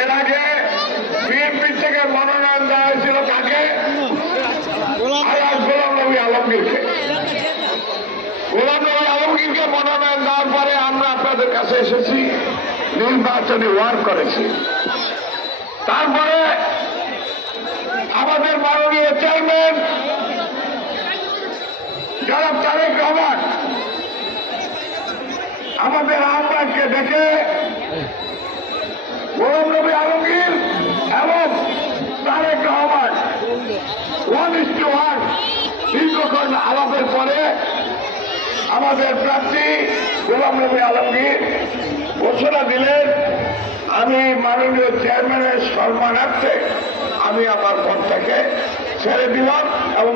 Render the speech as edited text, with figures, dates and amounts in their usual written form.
এর আগে বিএনপি থেকে মনোনয়ন দেওয়া হয়েছিল কাকে? গোলাম নবী আলমগীরকে। গোলাম নবী আলমগীরকে মনোনয়ন দেওয়ার পরে আমরা আপনাদের কাছে এসেছি, নির্বাচনী ওয়ার্ক করেছি। তারপরে আমাদের মাননীয় চেয়ারম্যান জনাব তারেক রহমান আমাদের আহ্বানকে দেখে গোলাম নবী আলমগীর এবং তারেক রহমান 1:1 দীর্ঘক্ষণ আলাপের পরে আমাদের প্রার্থী গোলাম নবী আলমগীর ঘোষণা দিলেন, আমি মাননীয় চেয়ারম্যানের সম্মানার্থে আমি আমার পদ থেকে ছেড়ে দিলাম এবং